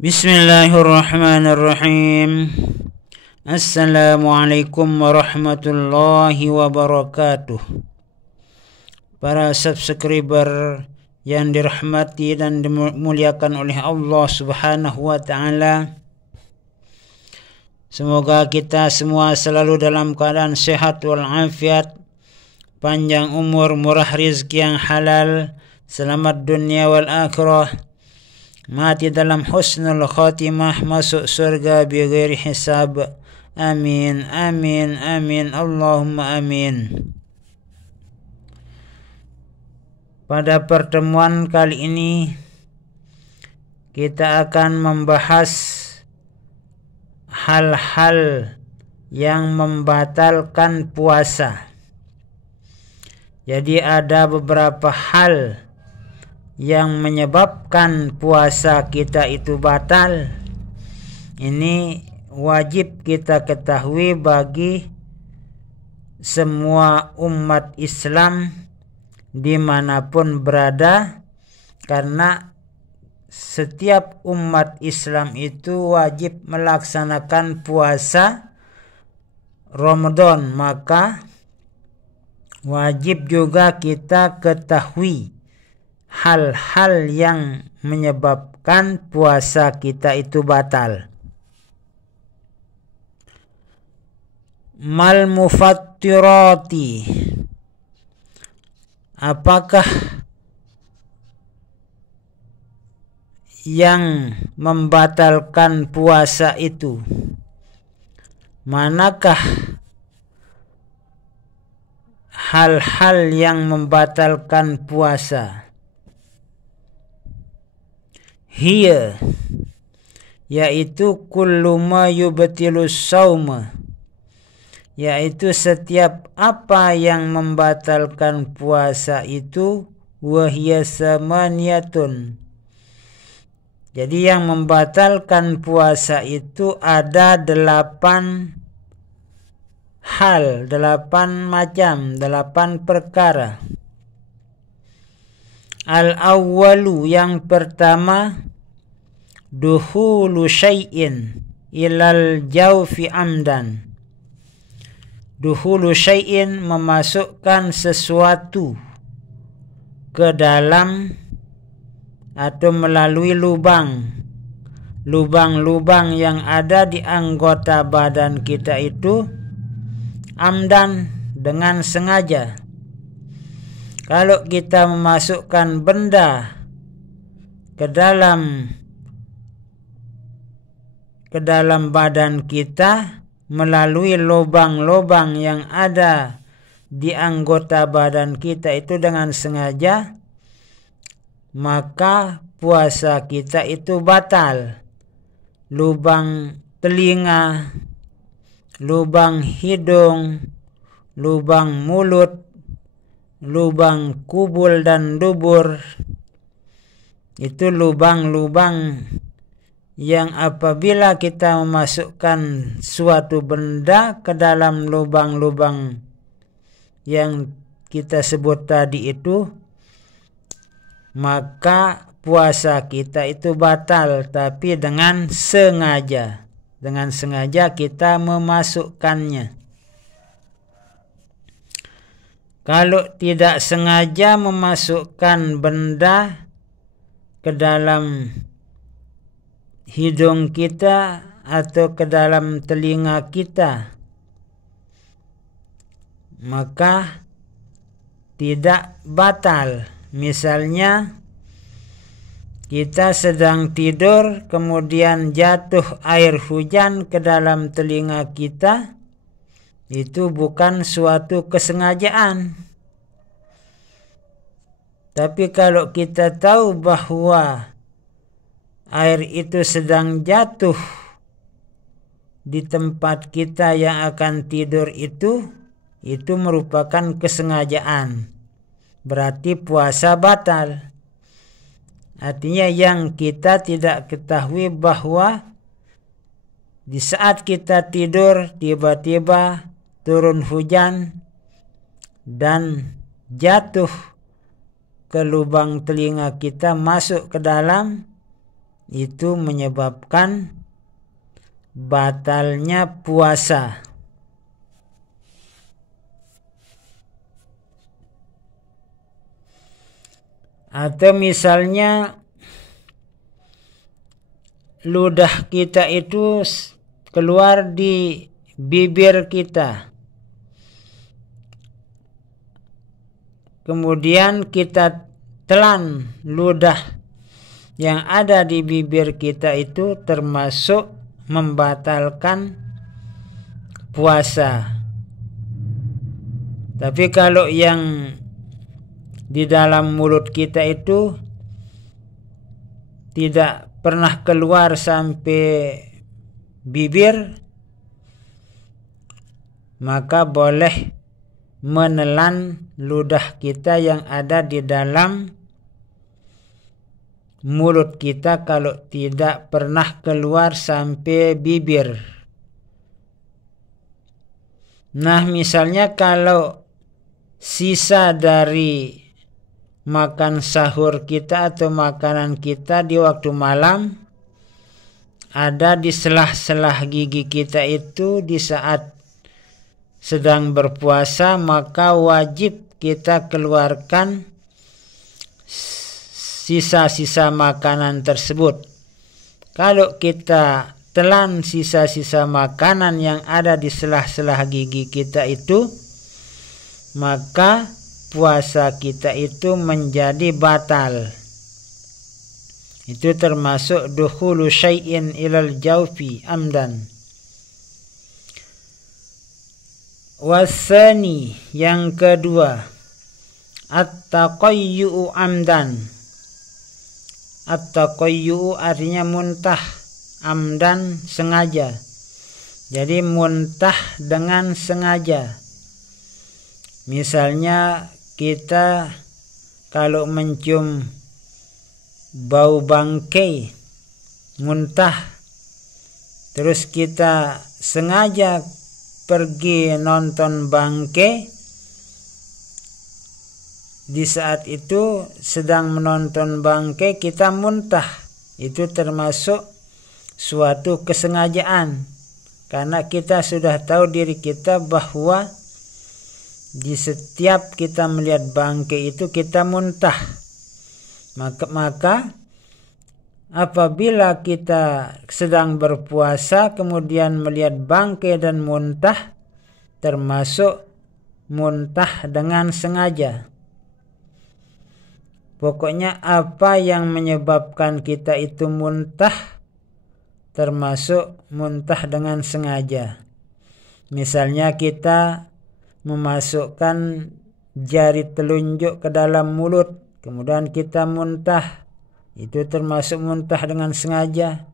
Bismillahirrahmanirrahim. Assalamualaikum warahmatullahi wabarakatuh. Para subscriber yang dirahmati dan dimuliakan oleh Allah Subhanahu wa taala. Semoga kita semua selalu dalam keadaan sehat walafiat, panjang umur, murah rezeki yang halal, selamat dunia wal akhirah, mati dalam husnul khatimah, masuk surga bighairi hisab. Amin, amin, amin, Allahumma amin. Pada pertemuan kali ini kita akan membahas hal-hal yang membatalkan puasa. Jadi ada beberapa hal yang menyebabkan puasa kita itu batal. Ini wajib kita ketahui bagi semua umat Islam dimanapun berada, karena setiap umat Islam itu wajib melaksanakan puasa Ramadan. Maka wajib juga kita ketahui hal-hal yang menyebabkan puasa kita itu batal. Mal mufattirati, apakah yang membatalkan puasa itu? Manakah hal-hal yang membatalkan puasa? Hiya, yaitu kullu ma yubtilus sauma, yaitu setiap apa yang membatalkan puasa itu, wahya samaniyatun. Jadi yang membatalkan puasa itu ada 8 hal, 8 macam, 8 perkara. Al-awwalu, yang pertama, dukhulu syai'in ilal jawfi amdan. Dukhulu syai'in, memasukkan sesuatu ke dalam atau melalui lubang-lubang yang ada di anggota badan kita itu, amdan, dengan sengaja. Kalau kita memasukkan benda ke dalam badan kita melalui lubang-lubang yang ada di anggota badan kita itu dengan sengaja, maka puasa kita itu batal. Lubang telinga, lubang hidung, lubang mulut, lubang kubul dan dubur, itu lubang-lubang yang apabila kita memasukkan suatu benda ke dalam lubang-lubang yang kita sebut tadi itu, maka puasa kita itu batal, tapi dengan sengaja. Dengan sengaja kita memasukkannya. Kalau tidak sengaja memasukkan benda ke dalam hidung kita atau ke dalam telinga kita, maka tidak batal. Misalnya kita sedang tidur, kemudian jatuh air hujan ke dalam telinga kita, itu bukan suatu kesengajaan. Tapi kalau kita tahu bahwa air itu sedang jatuh di tempat kita yang akan tidur itu merupakan kesengajaan. Berarti puasa batal. Artinya yang kita tidak ketahui bahwa di saat kita tidur tiba-tiba turun hujan dan jatuh ke lubang telinga kita, masuk ke dalam, itu menyebabkan batalnya puasa. Atau misalnya ludah kita itu keluar di bibir kita, kemudian kita telan ludah yang ada di bibir kita, itu termasuk membatalkan puasa. Tapi kalau yang di dalam mulut kita itu tidak pernah keluar sampai bibir, maka boleh menelan ludah kita yang ada di dalam mulut kita kalau tidak pernah keluar sampai bibir. Nah, misalnya kalau sisa dari makan sahur kita atau makanan kita di waktu malam ada di selah-selah gigi kita itu di saat sedang berpuasa, maka wajib kita keluarkan sisa-sisa makanan tersebut. Kalau kita telan sisa-sisa makanan yang ada di selah-selah gigi kita itu, maka puasa kita itu menjadi batal. Itu termasuk dukhulu syai'in ilal jawfi amdan. Wasani, yang kedua, at-taqayyu'u amdan. At-taqayyu'u artinya muntah, amdan sengaja. Jadi muntah dengan sengaja. Misalnya kita kalau mencium bau bangkai, muntah, terus kita sengaja pergi nonton bangkai, di saat itu sedang menonton bangkai kita muntah, itu termasuk suatu kesengajaan, karena kita sudah tahu diri kita bahwa di setiap kita melihat bangkai itu kita muntah. Maka apabila kita sedang berpuasa kemudian melihat bangkai dan muntah, termasuk muntah dengan sengaja. Pokoknya apa yang menyebabkan kita itu muntah termasuk muntah dengan sengaja. Misalnya kita memasukkan jari telunjuk ke dalam mulut, kemudian kita muntah, itu termasuk muntah dengan sengaja.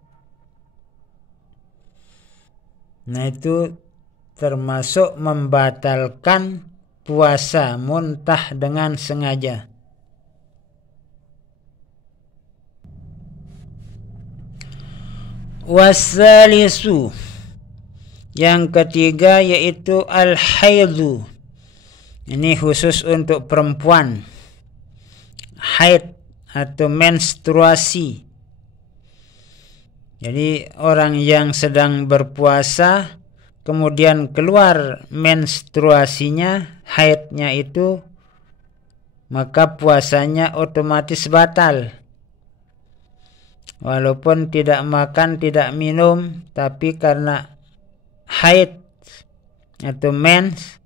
Nah, itu termasuk membatalkan puasa, muntah dengan sengaja. Wasalisu, yang ketiga yaitu al-haidhu. Ini khusus untuk perempuan. Haid atau menstruasi. Jadi orang yang sedang berpuasa kemudian keluar menstruasinya, haidnya itu, maka puasanya otomatis batal. Walaupun tidak makan, tidak minum, tapi karena haid atau mens,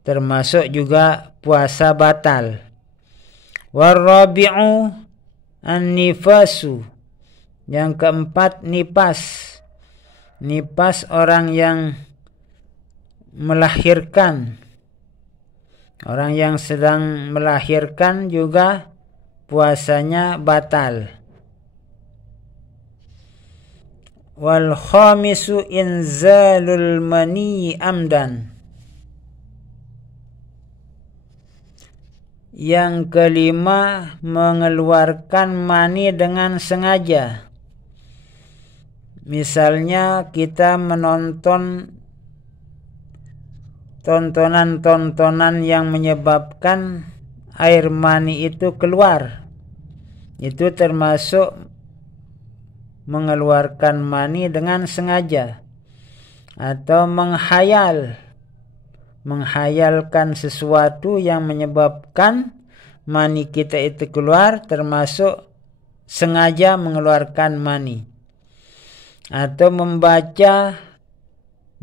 termasuk juga puasa batal. Warabi'u an-nifasu, yang keempat nifas. Nifas orang yang melahirkan. Orang yang sedang melahirkan juga puasanya batal. Wal khamisu inzalul mani amdan. Yang kelima mengeluarkan mani dengan sengaja. Misalnya kita menonton tontonan-tontonan yang menyebabkan air mani itu keluar. Itu termasuk mengeluarkan mani dengan sengaja, atau menghayalkan sesuatu yang menyebabkan mani kita itu keluar, termasuk sengaja mengeluarkan mani, atau membaca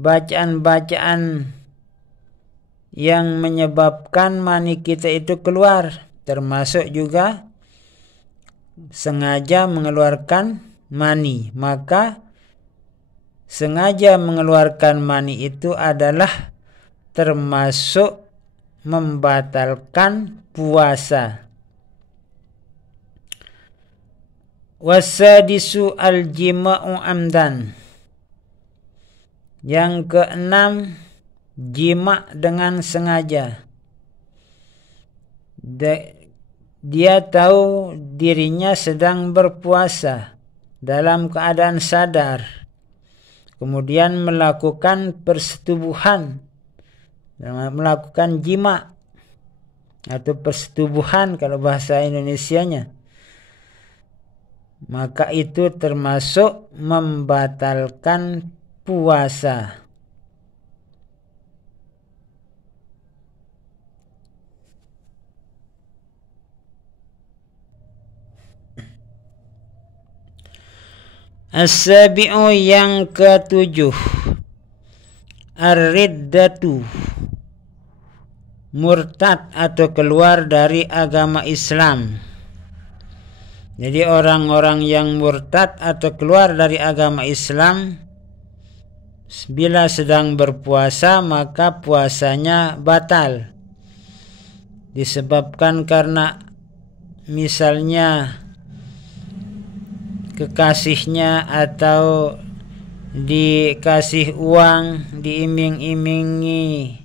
bacaan-bacaan yang menyebabkan mani kita itu keluar, termasuk juga sengaja mengeluarkan mani. Maka sengaja mengeluarkan mani itu adalah termasuk membatalkan puasa. Wasadisu al-jima'u amdan. Yang keenam, jima dengan sengaja. Dia tahu dirinya sedang berpuasa dalam keadaan sadar, kemudian melakukan persetubuhan, melakukan jima atau persetubuhan kalau bahasa Indonesianya, maka itu termasuk membatalkan puasa. As-sabi'u yang ketujuh, ar-riddatu, murtad atau keluar dari agama Islam. Jadi orang-orang yang murtad atau keluar dari agama Islam, bila sedang berpuasa maka puasanya batal, disebabkan karena misalnya kekasihnya atau dikasih uang, diiming-imingi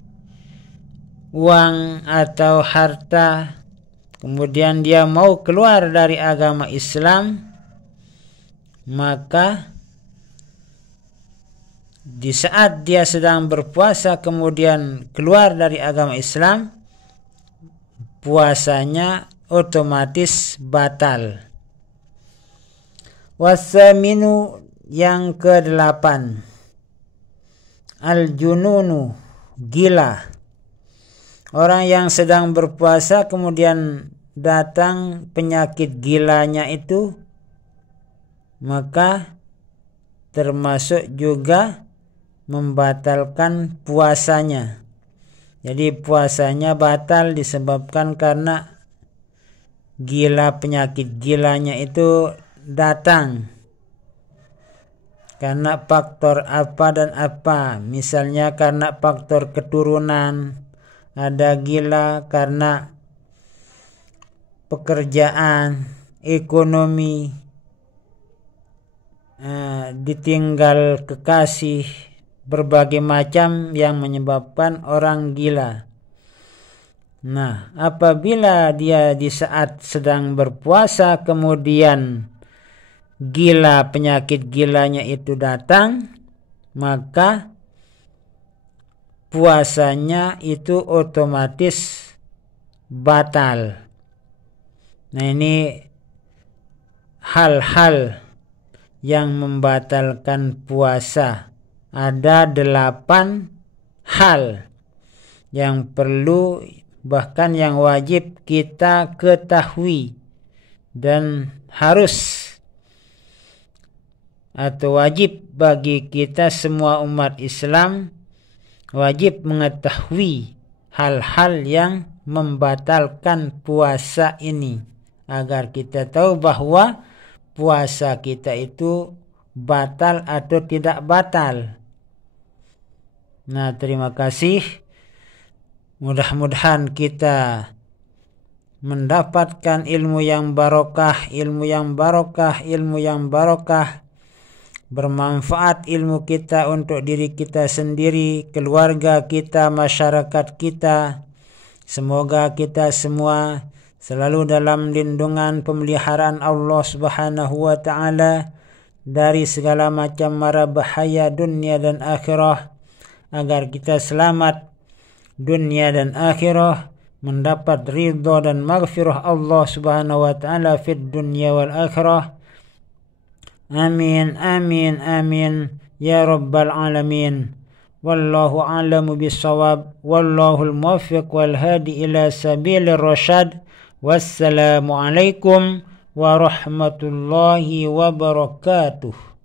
uang atau harta, kemudian dia mau keluar dari agama Islam, maka di saat dia sedang berpuasa kemudian keluar dari agama Islam, puasanya otomatis batal. Wasaminu yang ke-8, al-jununu, gila. Orang yang sedang berpuasa kemudian datang penyakit gilanya itu, maka termasuk juga membatalkan puasanya. Jadi puasanya batal disebabkan karena gila, penyakit gilanya itu datang karena faktor apa dan apa. Misalnya karena faktor keturunan, ada gila karena pekerjaan, ekonomi, ditinggal kekasih, berbagai macam yang menyebabkan orang gila. Nah, apabila dia di saat sedang berpuasa kemudian gila, penyakit gilanya itu datang, maka puasanya itu otomatis batal. Nah, ini hal-hal yang membatalkan puasa. Ada 8 hal yang perlu, bahkan yang wajib kita ketahui dan harus atau wajib bagi kita semua umat Islam, wajib mengetahui hal-hal yang membatalkan puasa ini, agar kita tahu bahwa puasa kita itu batal atau tidak batal. Nah, terima kasih. Mudah-mudahan kita mendapatkan ilmu yang barokah, ilmu yang barokah, ilmu yang barokah. Bermanfaat ilmu kita untuk diri kita sendiri, keluarga kita, masyarakat kita. Semoga kita semua selalu dalam lindungan pemeliharaan Allah Subhanahu wa ta'ala dari segala macam mara bahaya dunia dan akhirah, agar kita selamat dunia dan akhirah, mendapat ridha dan maghfirah Allah Subhanahu wa ta'ala fid dunya wal akhirah. Amin, amin, amin. Ya Rabbal Alamin. Wallahu a'lamu bissawab. Wallahul muwaffiq wal hadi ila sabilir rasyad. Wassalamu alaikum warahmatullahi wabarakatuh.